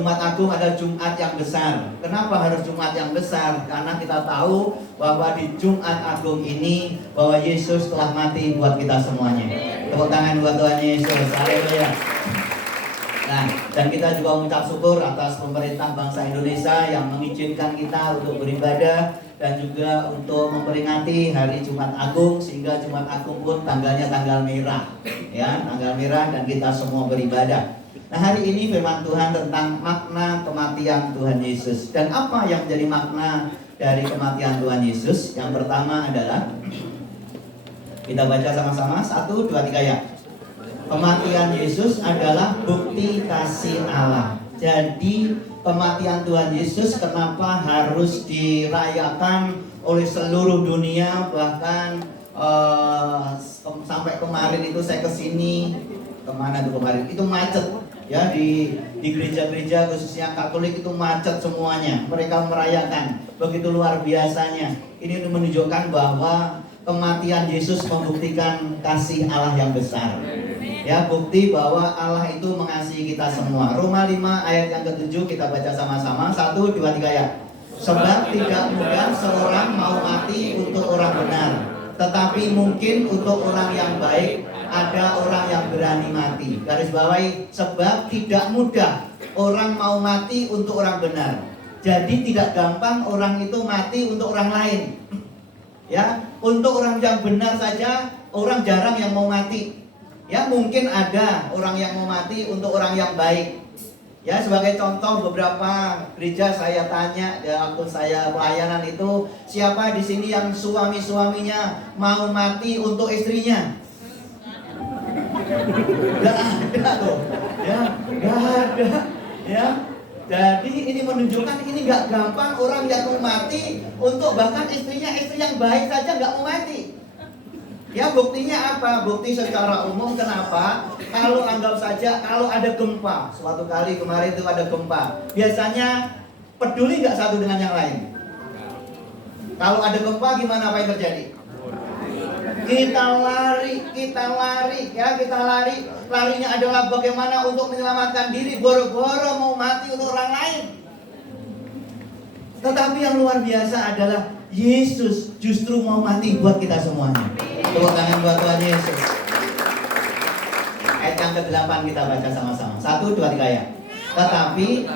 Jumat Agung adalah Jumat yang besar. Kenapa harus Jumat yang besar? Karena kita tahu bahwa di Jumat Agung ini bahwa Yesus telah mati buat kita semuanya. Tepuk tangan buat Tuhan Yesus. Haleluya. Nah, dan kita juga mengucap syukur atas pemerintah bangsa Indonesia yang mengizinkan kita untuk beribadah dan juga untuk memperingati hari Jumat Agung, sehingga Jumat Agung pun tanggalnya tanggal merah, ya, tanggal merah, dan kita semua beribadah. Nah, hari ini firman Tuhan tentang makna kematian Tuhan Yesus. Dan apa yang menjadi makna dari kematian Tuhan Yesus? Yang pertama adalah, kita baca sama-sama, 1, 2, 3 ya. Kematian Yesus adalah bukti kasih Allah. Jadi kematian Tuhan Yesus kenapa harus dirayakan oleh seluruh dunia, bahkan sampai kemarin itu saya kesini, kemana tuh kemarin, itu macet ya, di gereja-gereja khususnya Katolik itu macet semuanya. Mereka merayakan begitu luar biasanya. Ini menunjukkan bahwa kematian Yesus membuktikan kasih Allah yang besar. Ya, bukti bahwa Allah itu mengasihi kita semua. Roma 5 ayat yang ke-7 kita baca sama-sama. 1, 2, 3 ya. Sebab tidak mudah seorang mau mati untuk orang benar, tetapi mungkin untuk orang yang baik ada orang yang berani mati. Garis bawahi, sebab tidak mudah orang mau mati untuk orang benar. Jadi tidak gampang orang itu mati untuk orang lain. Ya, untuk orang yang benar saja orang jarang yang mau mati. Ya, mungkin ada orang yang mau mati untuk orang yang baik. Ya, sebagai contoh, beberapa gereja saya tanya waktu saya pelayanan itu, siapa di sini yang suami-suaminya mau mati untuk istrinya? Gak ada tuh. Ya, gak ada. Ya. Jadi ini menunjukkan ini gak gampang orang yang mau mati untuk bahkan istrinya, istri yang baik saja gak mau mati. Ya, buktinya apa? Bukti secara umum. Kenapa? Kalau anggap saja kalau ada gempa, suatu kali kemarin itu ada gempa, biasanya peduli nggak satu dengan yang lain? Kalau ada gempa gimana, apa yang terjadi? Kita lari, ya, kita lari. Larinya adalah bagaimana untuk menyelamatkan diri, boro-boro mau mati untuk orang lain. Tetapi yang luar biasa adalah Yesus justru mau mati buat kita semuanya. Tepuk tangan buat Tuhan Yesus. Ayat yang ke-8 kita baca sama-sama. 1, 2, 3 ya. Tetapi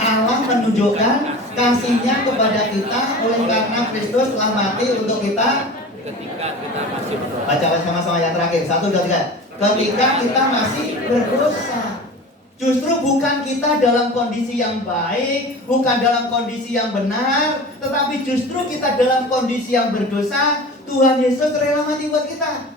Allah menunjukkan kasih-Nya kepada kita oleh karena Kristus telah mati untuk kita ketika kita masih berdosa. Baca sama-sama yang terakhir. 1, 2, 3. Ketika kita masih berdosa. Justru bukan kita dalam kondisi yang baik, bukan dalam kondisi yang benar, tetapi justru kita dalam kondisi yang berdosa, Tuhan Yesus rela mati buat kita.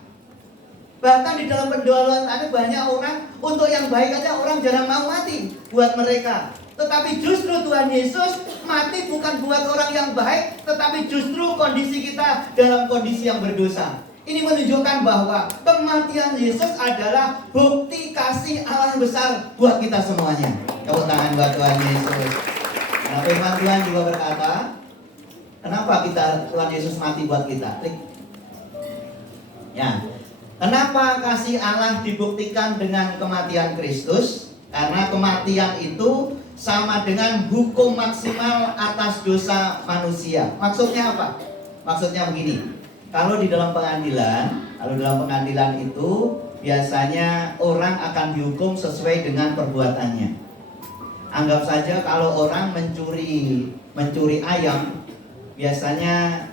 Bahkan di dalam pendoaan ada banyak orang, untuk yang baik aja orang jarang mau mati buat mereka. Tetapi justru Tuhan Yesus mati bukan buat orang yang baik, tetapi justru kondisi kita dalam kondisi yang berdosa. Ini menunjukkan bahwa kematian Yesus adalah bukti kasih Allah yang besar buat kita semuanya. Tepuk tangan buat Tuhan Yesus. Nah, firman Tuhan juga berkata, kenapa Tuhan Yesus mati buat kita? Klik. Ya. Kenapa kasih Allah dibuktikan dengan kematian Kristus? Karena kematian itu sama dengan hukum maksimal atas dosa manusia. Maksudnya apa? Maksudnya begini. Kalau dalam pengadilan itu biasanya orang akan dihukum sesuai dengan perbuatannya. Anggap saja kalau orang mencuri ayam, biasanya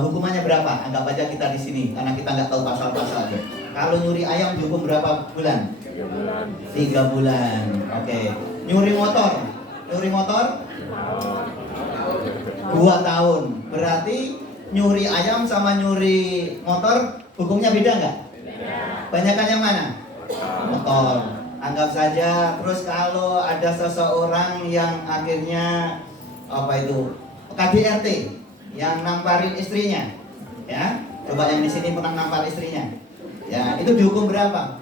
hukumannya berapa? Anggap aja kita di sini, karena kita nggak tahu pasal-pasalnya. Kalau nyuri ayam dihukum berapa bulan? 3 bulan. Oke. Nyuri motor 2 tahun. Berarti nyuri ayam sama nyuri motor hukumnya beda nggak? Banyakan yang mana? Motor. Anggap saja. Terus kalau ada seseorang yang akhirnya KDRT, yang namparin istrinya, ya, coba yang di sini pernah nampar istrinya, ya, itu dihukum berapa?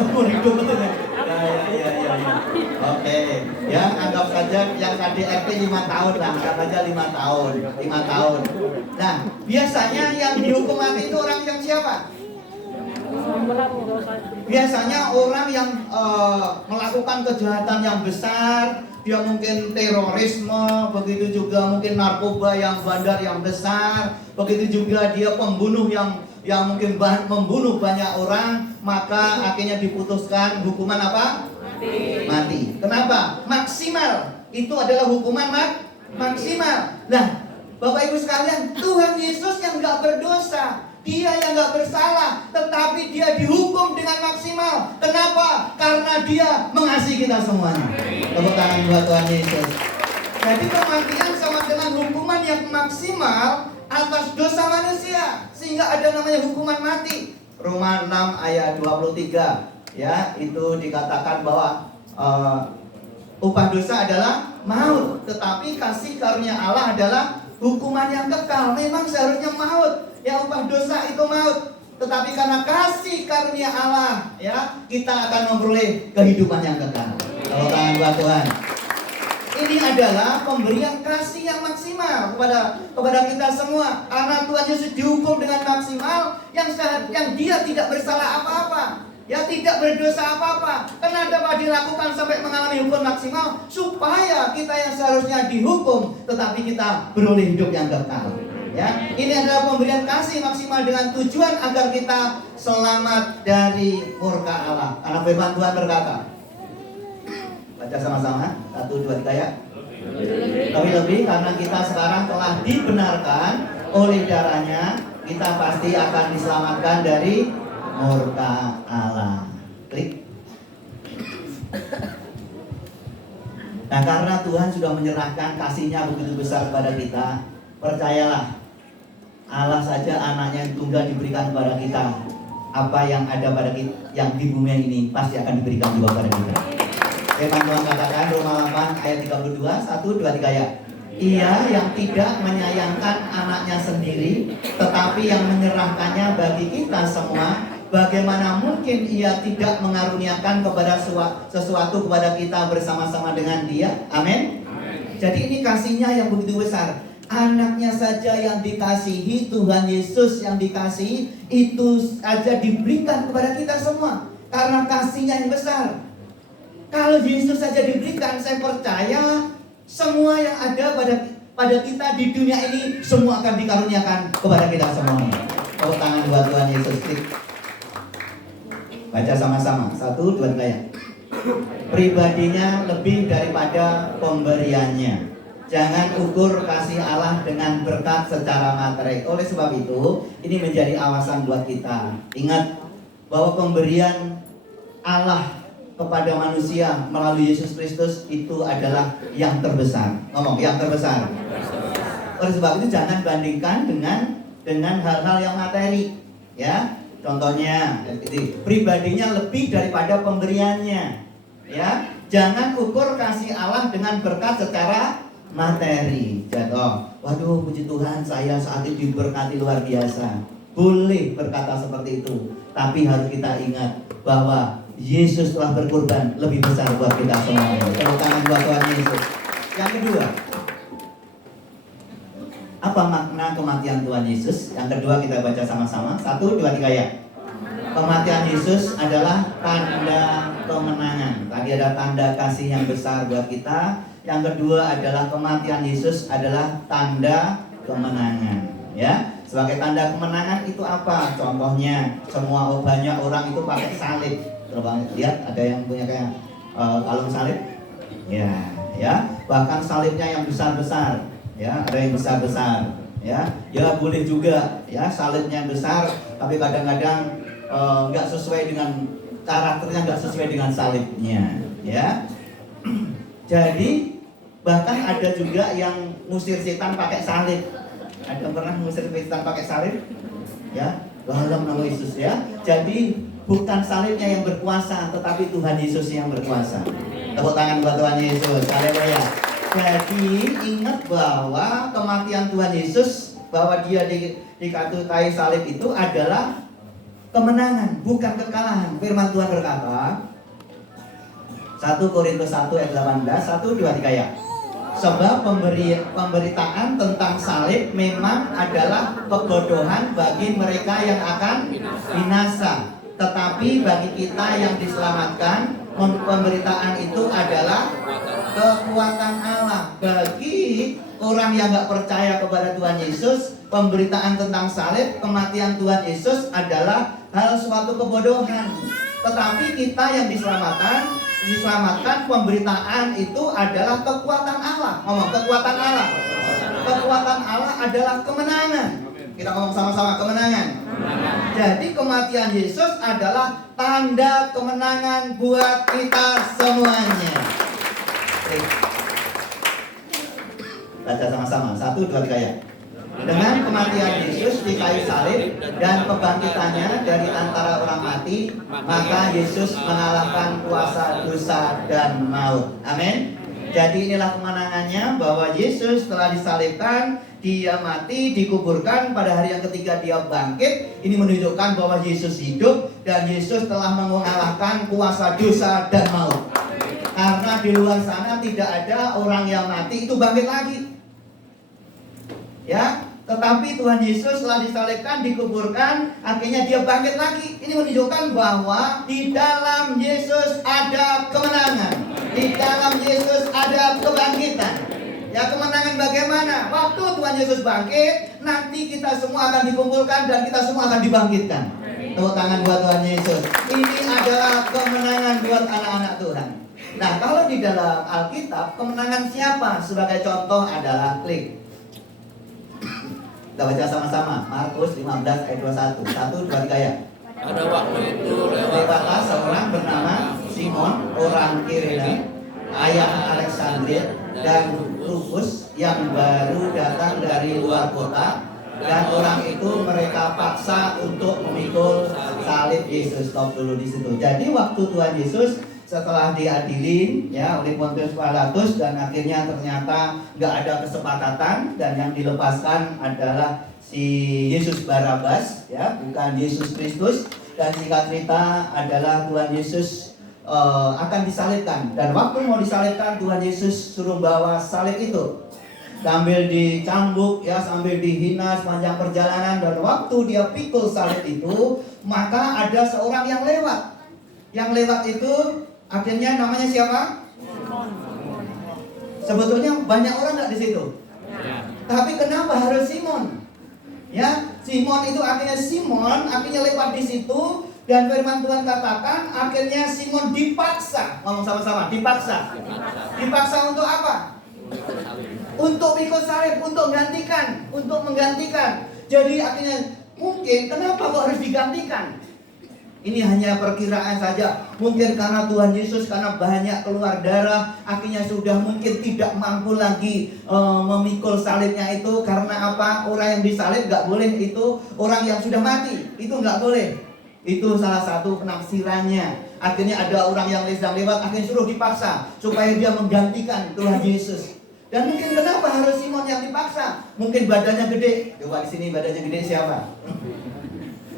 Umur hidup betul ya? Ya. Oke, ya, anggap saja yang KDRT 5 tahun lah, anggap aja 5 tahun. Nah, biasanya yang dihukum mati itu orang yang siapa? Biasanya orang yang melakukan kejahatan yang besar, dia mungkin terorisme, begitu juga mungkin narkoba yang bandar yang besar, begitu juga dia pembunuh yang mungkin membunuh banyak orang, maka akhirnya diputuskan hukuman apa? Mati. Kenapa? Maksimal. Itu adalah hukuman maksimal. Nah, Bapak Ibu sekalian, Tuhan Yesus yang gak berdosa, Dia yang gak bersalah, tetapi Dia dihukum dengan maksimal. Kenapa? Karena Dia mengasihi kita semuanya. Tepuk tangan buat Tuhan Yesus. Jadi kematian sama dengan hukuman yang maksimal atas dosa manusia, sehingga ada namanya hukuman mati. Roma 6 ayat 23, ya, itu dikatakan bahwa upah dosa adalah maut, tetapi kasih karunia Allah adalah hukuman yang kekal. Memang seharusnya maut, ya, upah dosa itu maut, tetapi karena kasih karunia Allah, ya, kita akan memperoleh kehidupan yang kekal. Tepuk tangan buat Tuhan. Ini adalah pemberian kasih yang maksimal kepada kita semua. Karena Tuhan Yesus dihukum dengan maksimal, yang Dia tidak bersalah apa-apa, ya, tidak berdosa apa-apa. Kenapa dilakukan sampai mengalami hukum maksimal? Supaya kita yang seharusnya dihukum, tetapi kita beroleh hidup yang kekal. Ya, ini adalah pemberian kasih maksimal dengan tujuan agar kita selamat dari murka Allah. Karena firman Tuhan berkata, baca sama-sama, 1, 2, 3 ya. Lebih-lebih karena kita sekarang telah dibenarkan oleh darahnya, kita pasti akan diselamatkan dari murka Allah. Klik. Nah, karena Tuhan sudah menyerahkan kasih-Nya begitu besar kepada kita, percayalah, Allah saja anaknya yang tunggal diberikan kepada kita. Apa yang ada pada kita, yang di bumi ini pasti akan diberikan juga kepada kita. Firman Tuhan katakan Roma 8 ayat 32, 1, 2, 3 ya. Ia yang tidak menyayangkan anaknya sendiri, tetapi yang menyerahkannya bagi kita semua, bagaimana mungkin Ia tidak mengaruniakan kepada sesuatu kepada kita bersama-sama dengan Dia? Amin. Jadi ini kasih-Nya yang begitu besar. Anaknya saja yang dikasihi, Tuhan Yesus yang dikasihi, itu saja diberikan kepada kita semua karena kasih-Nya yang besar. Kalau Yesus saja diberikan, saya percaya semua yang ada pada kita di dunia ini semua akan dikaruniakan kepada kita semuanya. Tepuk tangan buat Tuhan Yesus. Baca sama-sama, 1, 2, 3 ya. Pribadinya lebih daripada pemberiannya. Jangan ukur kasih Allah dengan berkat secara materi. Oleh sebab itu, ini menjadi awasan buat kita. Ingat bahwa pemberian Allah kepada manusia melalui Yesus Kristus itu adalah yang terbesar. Ngomong, yang terbesar. Oleh sebab itu jangan bandingkan dengan hal-hal yang materi, ya. Contohnya, pribadinya lebih daripada pemberiannya, ya. Jangan ukur kasih Allah dengan berkat secara materi. Jatuh, waduh, puji Tuhan, saya saat ini diberkati luar biasa. Boleh berkata seperti itu, tapi harus kita ingat bahwa Yesus telah berkorban lebih besar buat kita semua. Tepuk tangan buat Tuhan Yesus. Yang kedua, apa makna kematian Tuhan Yesus? Yang kedua kita baca sama-sama, 1, 2, 3 ya. Kematian Yesus adalah tanda kemenangan. Tadi ada tanda kasih yang besar buat kita. Yang kedua adalah kematian Yesus adalah tanda kemenangan. Ya, sebagai tanda kemenangan itu apa? Contohnya, banyak orang itu pakai salib. Coba lihat, ada yang punya kayak kalung salib, ya, bahkan salibnya yang besar-besar, ya, ada yang besar-besar, ya boleh juga, ya, salibnya yang besar, tapi kadang-kadang nggak sesuai dengan karakternya, nggak sesuai dengan salibnya, ya. Jadi bahkan ada juga yang ngusir setan pakai salib. Ada yang pernah ngusir setan pakai salib, ya, dalam nama Yesus, ya. Jadi bukan salibnya yang berkuasa, tetapi Tuhan Yesus yang berkuasa. Tepuk tangan buat Tuhan Yesus. Haleluya. Jadi ingat bahwa kematian Tuhan Yesus, bahwa Dia di kayu salib itu adalah kemenangan, bukan kekalahan. Firman Tuhan berkata, 1 Korintus 1 ayat 18, 1, 2, 3 ya. Sebab pemberitaan tentang salib memang adalah kebodohan bagi mereka yang akan binasa. Tetapi Tetapi bagi kita yang diselamatkan, pemberitaan itu adalah kekuatan Allah. Bagi orang yang nggak percaya kepada Tuhan Yesus, pemberitaan tentang salib, kematian Tuhan Yesus adalah hal suatu kebodohan. Tetapi kita yang diselamatkan, pemberitaan itu adalah kekuatan Allah. Ngomong kekuatan Allah. Kekuatan Allah adalah kemenangan. Kita ngomong sama-sama, kemenangan. Jadi kematian Yesus adalah tanda kemenangan buat kita semuanya. Baca sama-sama, 1, 2, 3 ya. Dengan kematian Yesus di kayu salib dan kebangkitannya dari antara orang mati, maka Yesus mengalahkan kuasa dosa dan maut. Amin. Jadi inilah kemenangannya, bahwa Yesus telah disalibkan, dia mati, dikuburkan, pada hari yang ketiga dia bangkit. Ini menunjukkan bahwa Yesus hidup dan Yesus telah mengalahkan kuasa dosa dan maut. Karena di luar sana tidak ada orang yang mati itu bangkit lagi. Ya, tetapi Tuhan Yesus telah disalibkan, dikuburkan, akhirnya dia bangkit lagi. Ini menunjukkan bahwa di dalam Yesus ada kemenangan. Di dalam Yesus ada kebangkitan. Ya, kemenangan bagaimana? Waktu Tuhan Yesus bangkit, nanti kita semua akan dikumpulkan dan kita semua akan dibangkitkan. Tepuk tangan buat Tuhan Yesus. Ini adalah kemenangan buat anak-anak Tuhan. Nah, kalau di dalam Alkitab, kemenangan siapa? Sebagai contoh adalah klik. Kita baca sama-sama. Markus 15 ayat 21. 1, 2, 3 ya. Pada waktu itu Lewatlah seorang bernama Simon, orang Kirene, ayah Alexandria, dan Rufus yang baru datang dari luar kota. Dan orang itu mereka paksa untuk memikul salib Yesus. Stop dulu di situ. Jadi waktu Tuhan Yesus setelah diadilin ya oleh Pontius Pilatus, dan akhirnya ternyata nggak ada kesepakatan, dan yang dilepaskan adalah si Yesus Barabas, ya, bukan Yesus Kristus. Dan singkat cerita adalah Tuhan Yesus akan disalibkan, dan waktu mau disalibkan Tuhan Yesus suruh bawa salib itu sambil dicambuk ya, sambil dihina sepanjang perjalanan. Dan waktu dia pikul salib itu, maka ada seorang yang lewat. Yang lewat itu akhirnya namanya siapa? Sebetulnya banyak orang nggak di situ. Tapi kenapa harus Simon? Ya, Simon itu akhirnya lewat di situ, dan firman Tuhan katakan akhirnya Simon dipaksa. Ngomong sama-sama, dipaksa. Dipaksa untuk apa? Untuk ikut salib, untuk menggantikan. Jadi akhirnya mungkin kenapa kok harus digantikan? Ini hanya perkiraan saja. Mungkin karena Tuhan Yesus karena banyak keluar darah, akhirnya sudah mungkin tidak mampu lagi memikul salibnya itu. Karena apa? Orang yang disalib nggak boleh itu orang yang sudah mati, itu nggak boleh. Itu salah satu penafsirannya. Akhirnya ada orang yang sedang lewat, akhirnya suruh dipaksa supaya dia menggantikan Tuhan Yesus. Dan mungkin kenapa harus Simon yang dipaksa? Mungkin badannya gede. Coba di sini badannya gede siapa?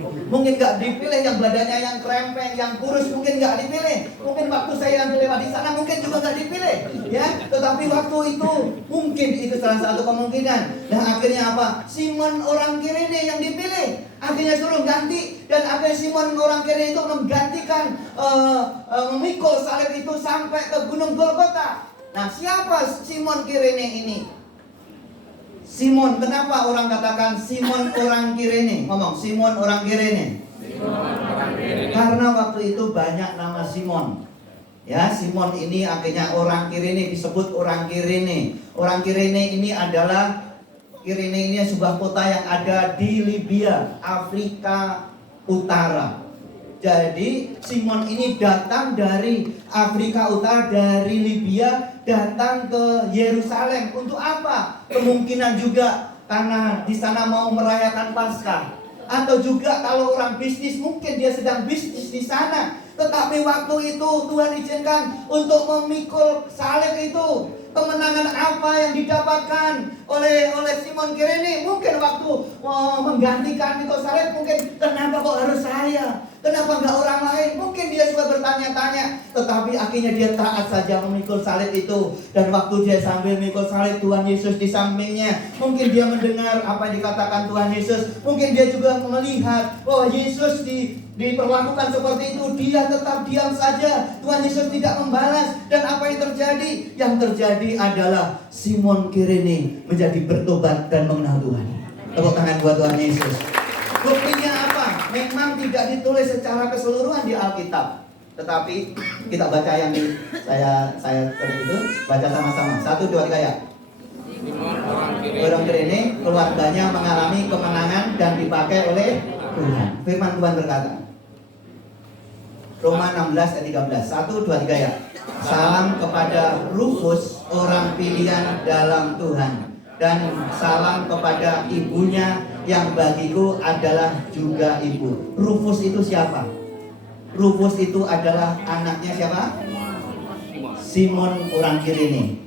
Mungkin nggak dipilih yang badannya yang krempeng, yang kurus, mungkin nggak dipilih. Mungkin waktu saya yang lewat di sana mungkin juga nggak dipilih, ya. Tetapi waktu itu mungkin itu salah satu kemungkinan. Dan akhirnya apa? Simon orang Kirene yang dipilih. Akhirnya suruh ganti, dan akhirnya Simon orang Kirene itu menggantikan memikul salib itu sampai ke Gunung Golgota. Nah, siapa Simon Kirene ini? Simon, kenapa orang katakan Simon orang Kirene? Ngomong, Simon orang Kirene. Karena waktu itu banyak nama Simon. Ya, Simon ini akhirnya orang Kirene, disebut orang Kirene. Orang Kirene ini adalah sebuah kota yang ada di Libya, Afrika Utara. Jadi Simon ini datang dari Afrika Utara, dari Libya, datang ke Yerusalem untuk apa? Kemungkinan juga karena di sana mau merayakan Paskah, atau juga kalau orang bisnis mungkin dia sedang bisnis di sana. Tetapi waktu itu Tuhan izinkan untuk memikul salib itu. Kemenangan apa yang didapatkan oleh Simon Kirene? Mungkin waktu menggantikan mikul salib, mungkin kenapa kok harus saya? Kenapa nggak orang lain? Mungkin dia suka bertanya-tanya. Tetapi akhirnya dia taat saja memikul salib itu. Dan waktu dia sambil memikul salib, Tuhan Yesus di sampingnya. Mungkin dia mendengar apa yang dikatakan Tuhan Yesus. Mungkin dia juga melihat bahwa Yesus diperlakukan seperti itu, dia tetap diam saja. Tuhan Yesus tidak membalas. Dan apa yang terjadi? Yang terjadi adalah Simon Kirene menjadi bertobat dan mengenal Tuhan. Tepuk tangan buat Tuhan Yesus. Buktinya apa? Memang tidak ditulis secara keseluruhan di Alkitab, tetapi kita baca yang di saya tulis itu, baca sama-sama. 1, 2, 3 ya. Simon Orang Kirene, keluarganya mengalami kemenangan dan dipakai oleh Tuhan. Firman Tuhan berkata, Roma 16 ayat 13. 1, 2, 3 ya. Salam kepada Rufus, orang pilihan dalam Tuhan, dan salam kepada ibunya yang bagiku adalah juga ibu. Rufus itu siapa? Rufus itu adalah anaknya siapa? Simon orang Kirene.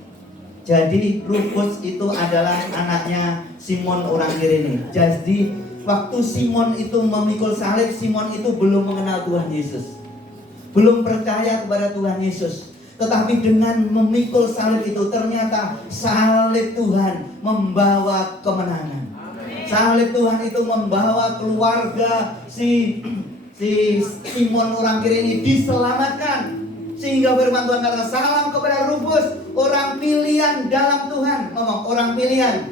Jadi Rufus itu adalah anaknya Simon orang Kirene. Jadi waktu Simon itu memikul salib, Simon itu belum mengenal Tuhan Yesus, belum percaya kepada Tuhan Yesus. Tetapi dengan memikul salib itu, ternyata salib Tuhan membawa kemenangan. Salib Tuhan itu membawa keluarga si Simon orang Kirene diselamatkan. Sehingga firman Tuhan kata, salam kepada Rufus, orang pilihan dalam Tuhan. Ngomong, orang pilihan.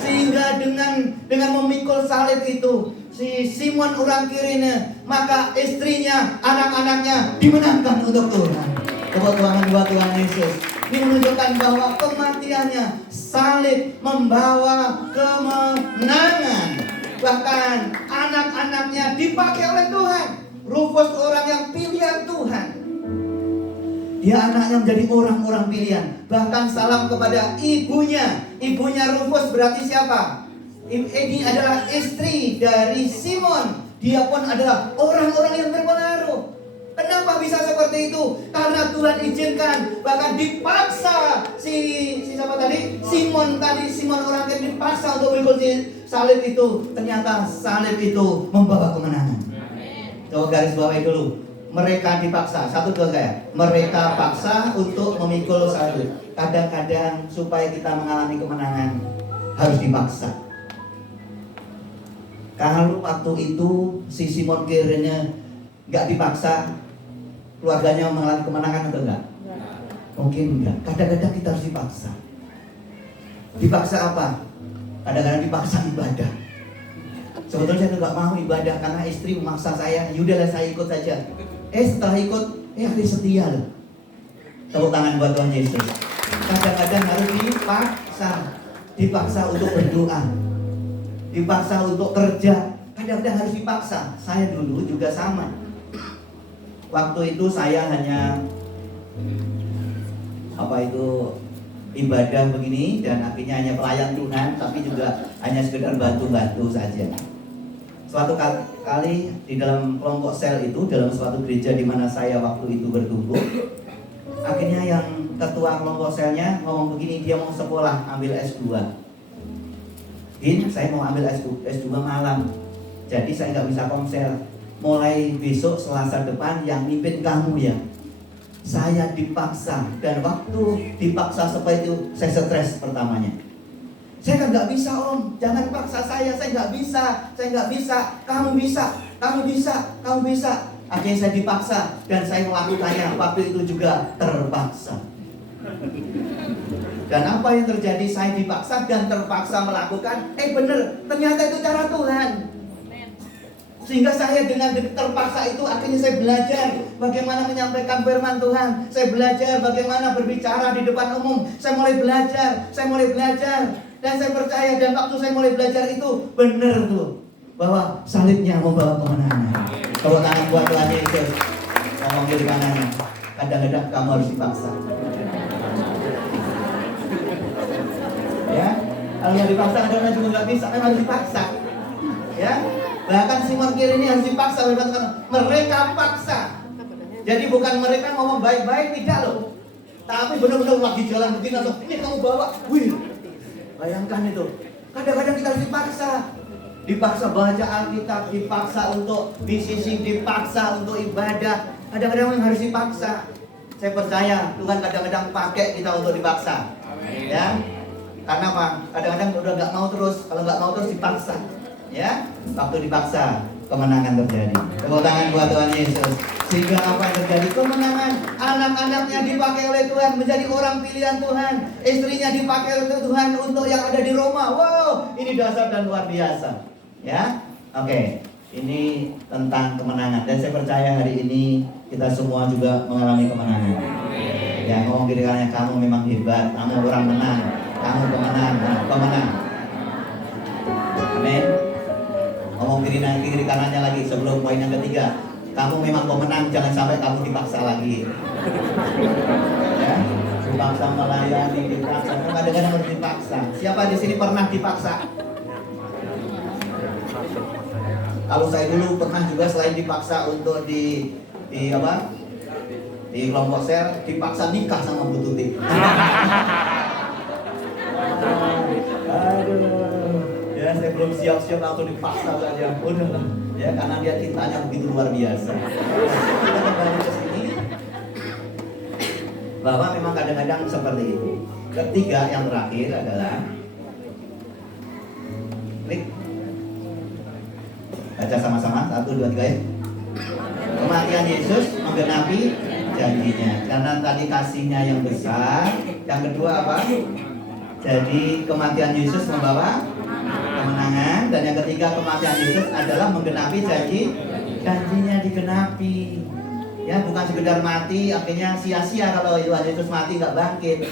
Sehingga dengan memikul salib itu, si Simon orang Kirene, maka istrinya, anak-anaknya dimenangkan untuk Tuhan. Tepuk tangan buat Tuhan Yesus. Ini menunjukkan bahwa kematiannya, salib membawa kemenangan. Bahkan anak-anaknya dipakai oleh Tuhan. Rufus orang yang pilihan Tuhan. Dia anaknya menjadi orang-orang pilihan. Bahkan salam kepada ibunya. Ibunya Rufus berarti siapa? Ini adalah istri dari Simon. Dia pun adalah orang-orang yang berpengaruh. Kenapa bisa seperti itu? Karena Tuhan izinkan. Bahkan dipaksa siapa tadi? Simon orang yang dipaksa untuk memikul salib itu. Ternyata salib itu membawa kemenangan. Coba garis bawahi dulu. Mereka dipaksa, 1, 2, 3. Mereka paksa untuk memikul salib. Kadang-kadang supaya kita mengalami kemenangan harus dipaksa. Kalau waktu itu si Simon Kirene nggak dipaksa, keluarganya mengalami kemenangan atau enggak? Mungkin enggak. Kadang-kadang kita harus dipaksa. Dipaksa apa? Kadang-kadang dipaksa ibadah. Sebetulnya saya nggak mau ibadah karena istri memaksa saya. Yaudahlah saya ikut saja. Setelah ikut, akhirnya setia loh. Tepuk tangan buat Tuhan Yesus. Kadang-kadang harus dipaksa untuk berdoa, dipaksa untuk kerja. Kadang-kadang harus dipaksa. Saya dulu juga sama. Waktu itu saya hanya ibadah begini, dan akhirnya hanya pelayan Tuhan, tapi juga hanya sekedar bantu-bantu saja. Suatu kali di dalam kelompok sel itu, dalam suatu gereja di mana saya waktu itu bertumbuh, akhirnya yang ketua kelompok selnya ngomong begini, dia mau sekolah ambil S2. Saya mau ambil S2 malam, jadi saya nggak bisa komsel. Mulai besok Selasa depan yang mimpin kamu ya. Saya dipaksa, dan waktu dipaksa seperti itu saya stres pertamanya. Saya kan nggak bisa om, jangan paksa saya nggak bisa, kamu bisa. Akhirnya saya dipaksa dan saya melakukannya. Waktu itu juga terpaksa. Dan apa yang terjadi? Saya dipaksa dan terpaksa melakukan. Bener, ternyata itu cara Tuhan. Sehingga saya dengan terpaksa itu akhirnya saya belajar bagaimana menyampaikan firman Tuhan. Saya belajar bagaimana berbicara di depan umum. Saya mulai belajar. Dan saya percaya, dan waktu saya mulai belajar itu benar tuh, bahwa salibnya membawa kemenangan. Tepuk tangan buat Tuhan Yesus. Ngomong kiri kanan, kadang-kadang kamu harus dipaksa. Ya, kalau nggak dipaksa kadang-kadang juga nggak bisa, kan harus dipaksa. Ya, bahkan Simon Kirene ini harus dipaksa. Mereka paksa. Jadi bukan mereka ngomong baik-baik, tidak loh. Tapi benar-benar lagi jalan begini loh, ini kamu bawa, bayangkan itu. Kadang-kadang kita harus dipaksa baca Alkitab, dipaksa untuk bisnis, dipaksa untuk ibadah. Kadang-kadang harus dipaksa. Saya percaya Tuhan kadang-kadang pakai kita untuk dipaksa. Ya, karena apa? Kadang-kadang udah nggak mau terus. Kalau nggak mau terus dipaksa. Ya, waktu dipaksa kemenangan terjadi. Tepuk tangan buat Tuhan Yesus. Sehingga apa yang terjadi? Kemenangan. Anak-anaknya dipakai oleh Tuhan menjadi orang pilihan Tuhan. Istrinya dipakai oleh Tuhan untuk yang ada di Roma. Wow, ini dasar dan luar biasa. Ya, oke. Ini tentang kemenangan. Dan saya percaya hari ini kita semua juga mengalami kemenangan. Ya, ngomong kiri kanannya, kamu memang hebat. Kamu orang menang. Kamu pemenang. Pemenang. Amin. Ngomong kiri kanannya lagi sebelum poin yang ketiga. Kamu memang pemenang, jangan sampai kamu dipaksa lagi. Ya, dipaksa melayani, dipaksa. Kadang-kadang harus dipaksa. Siapa di sini pernah dipaksa? Kalau saya dulu pernah juga selain dipaksa untuk di apa? Di kelompok share, dipaksa nikah sama Bu Tuti. Aduh, ya saya belum siap-siap langsung dipaksa saja. Udah, ya karena dia cintanya begitu luar biasa. Kita kembali ke sini bahwa memang kadang-kadang seperti itu. Ketiga yang terakhir adalah klik. Baca sama-sama, 1, 2, 3. Kematian Yesus menggenapi janjinya. Karena tadi kasihnya yang besar. Yang kedua apa? Jadi kematian Yesus membawa kemenangan. Dan yang ketiga, kematian Yesus adalah menggenapi janjinya digenapi. Ya, bukan sekedar mati, akhirnya sia-sia kalau Tuhan Yesus mati nggak bangkit.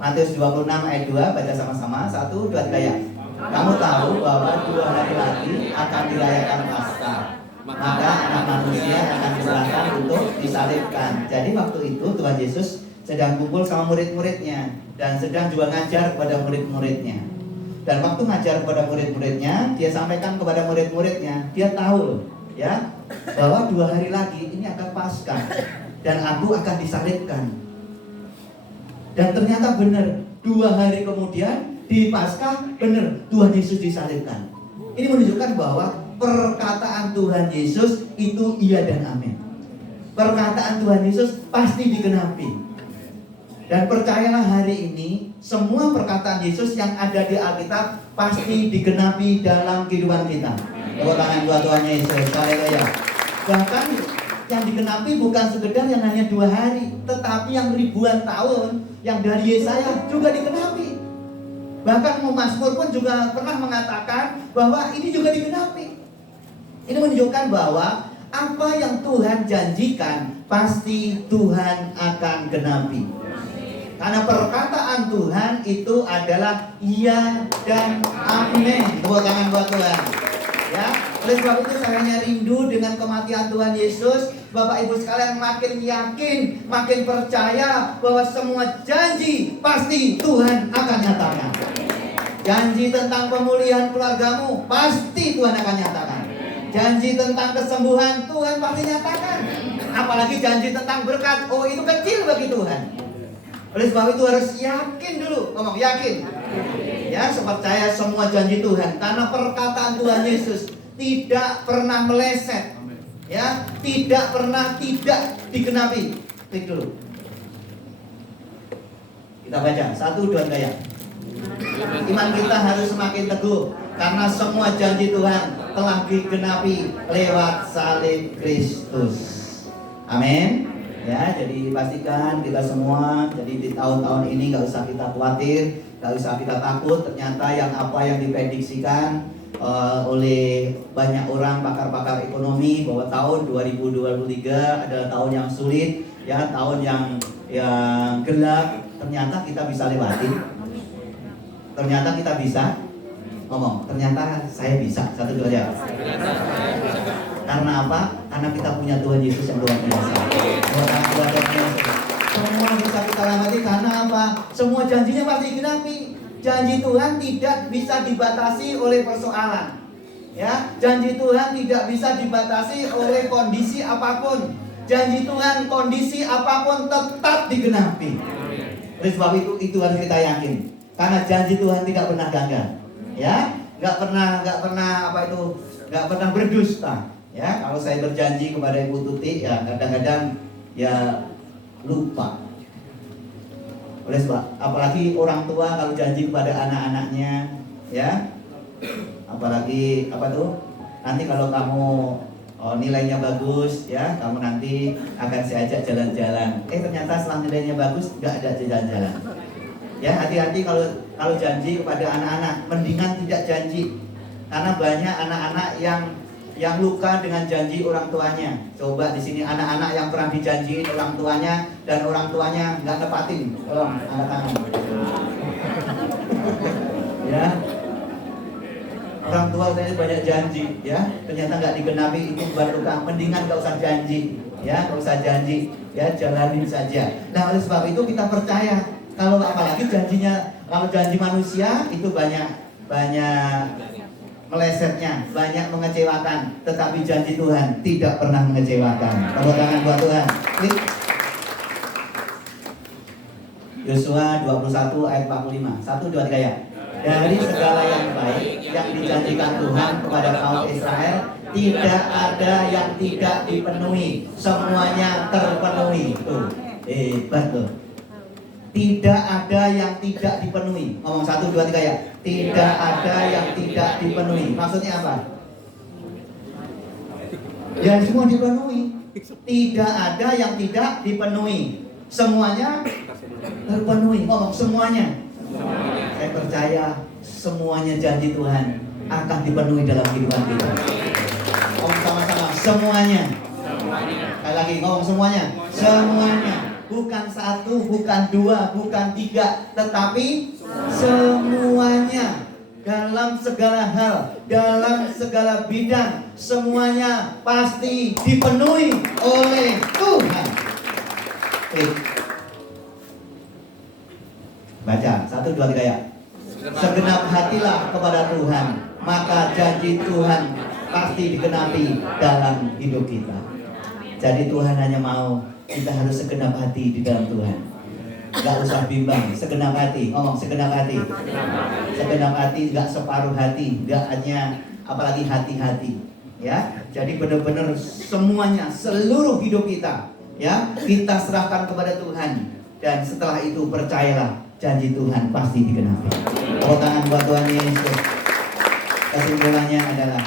Matius 26 ayat 2, baca sama-sama, 1, 2, 3 ya. Kamu tahu bahwa 2 hari lagi akan dirayakan Paskah. Maka anak manusia akan diserahkan untuk disalibkan. Jadi waktu itu Tuhan Yesus sedang kumpul sama murid-muridnya dan sedang juga ngajar kepada murid-muridnya. Dan waktu ngajar kepada murid-muridnya, dia sampaikan kepada murid-muridnya, dia tahu loh, ya, bahwa 2 hari lagi ini akan Paskah dan aku akan disalibkan. Dan ternyata benar, 2 hari kemudian di Paskah benar Tuhan Yesus disalibkan. Ini menunjukkan bahwa perkataan Tuhan Yesus itu iya dan amin. Perkataan Tuhan Yesus pasti digenapi. Dan percayalah hari ini semua perkataan Yesus yang ada di Alkitab pasti digenapi dalam kehidupan kita. Tepuk tangan buat Tuhan Yesus. Haleluya. Bahkan yang digenapi bukan sekedar yang hanya 2 hari, tetapi yang ribuan tahun yang dari Yesaya juga digenapi. Bahkan Mazmur pun juga pernah mengatakan bahwa ini juga digenapi. Ini menunjukkan bahwa apa yang Tuhan janjikan pasti Tuhan akan genapi. Karena perkataan Tuhan itu adalah iya dan amin. Tepuk tangan buat Tuhan. Ya, oleh sebab itu saya hanya rindu dengan kematian Tuhan Yesus. Bapak Ibu sekalian makin yakin, makin percaya bahwa semua janji pasti Tuhan akan nyatakan. Janji tentang pemulihan keluargamu pasti Tuhan akan nyatakan. Janji tentang kesembuhan Tuhan pasti nyatakan. Apalagi janji tentang berkat, oh itu kecil bagi Tuhan. Oleh sebab itu harus yakin dulu, ngomong yakin. Ya, percaya semua janji Tuhan karena perkataan Tuhan Yesus tidak pernah meleset. Ya, tidak pernah tidak digenapi. Klik dulu. Kita baca 1, 2, 3 ya. Iman kita harus semakin teguh karena semua janji Tuhan telah digenapi lewat salib Kristus. Amin. Ya, jadi pastikan kita semua, jadi di tahun-tahun ini gak usah kita khawatir, gak usah kita takut. Ternyata apa yang diprediksikan oleh banyak orang pakar-pakar ekonomi bahwa tahun 2023 adalah tahun yang sulit, ya, tahun yang gelap. Ternyata kita bisa lewati. Ternyata kita bisa ngomong. Ternyata saya bisa. 1, 2 ya. Karena apa? Karena kita punya Tuhan Yesus yang luar biasa. Semua bisa kita lewati karena apa? Semua janjinya pasti digenapi. Janji Tuhan tidak bisa dibatasi oleh persoalan. Ya, janji Tuhan tidak bisa dibatasi oleh kondisi apapun. Janji Tuhan kondisi apapun tetap digenapi. Oleh sebab itu harus kita yakin. Karena janji Tuhan tidak pernah gagal. Ya, nggak pernah berdusta. Ya, kalau saya berjanji kepada Ibu Tuti, ya kadang-kadang ya lupa. Oleh sebab, apalagi orang tua kalau janji kepada anak-anaknya, ya, apalagi Nanti kalau kamu nilainya bagus ya, kamu nanti akan saya ajak jalan-jalan. Ternyata setelah nilainya bagus nggak ada jalan-jalan. Ya, hati-hati kalau janji kepada anak-anak, mendingan tidak janji. Karena banyak anak-anak yang luka dengan janji orang tuanya. Coba di sini anak-anak yang pernah dijanjiin orang tuanya dan orang tuanya nggak tepatin. Tolong angkat tangan. Ya. Orang tua saya banyak janji, ya, ternyata nggak digenapi, itu buat luka. Mendingan nggak usah janji, ya, nggak usah janji, ya, jalanin saja. Nah, oleh sebab itu kita percaya kalau apalagi janjinya, kalau janji manusia itu banyak melesetnya, banyak mengecewakan. Tetapi janji Tuhan tidak pernah mengecewakan. Tepuk tangan buat Tuhan. Klik. Yosua 21 ayat 45. 1, 2, 3 ya. Dari segala yang baik yang dijanjikan Tuhan kepada kaum Israel, tidak ada yang tidak dipenuhi. Semuanya terpenuhi. Tuh, hebat tuh. Tidak ada yang tidak dipenuhi. Ngomong 1, 2, 3 ya. Tidak ada yang tidak dipenuhi. Maksudnya apa? Ya semua dipenuhi. Tidak ada yang tidak dipenuhi. Semuanya terpenuhi. Ngomong semuanya. Saya percaya semuanya janji Tuhan akan dipenuhi dalam kehidupan kita. Ngomong sama-sama, semuanya. Sekali lagi ngomong semuanya. Semuanya. Bukan 1, bukan 2, bukan 3, tetapi semuanya. Dalam segala hal, dalam segala bidang, semuanya pasti dipenuhi oleh Tuhan. Baca 1, 2, 3 ya. Segenap hatilah kepada Tuhan, maka janji Tuhan pasti digenapi dalam hidup kita. Jadi Tuhan hanya mau kita harus segenap hati di dalam Tuhan. Gak usah bimbang, segenap hati. Ngomong segenap hati. Segenap hati, gak separuh hati, gak hanya apalagi hati-hati. Ya, jadi benar-benar semuanya, seluruh hidup kita, ya, kita serahkan kepada Tuhan. Dan setelah itu percayalah, janji Tuhan pasti digenapi. Tepuk tangan buat Tuhan Yesus. Kesimpulannya adalah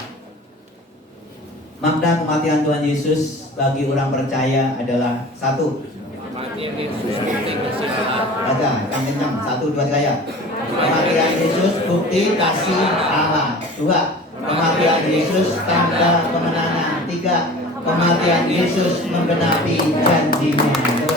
makna kematian Tuhan Yesus bagi orang percaya adalah 1. Kematian Yesus bukti kasih Allah. Baca, yang kencang. 1, 2, 3 ya. Kematian Yesus bukti kasih Allah. 2. Kematian Yesus tanda kemenangan. 3. Kematian Yesus menggenapi janjinya.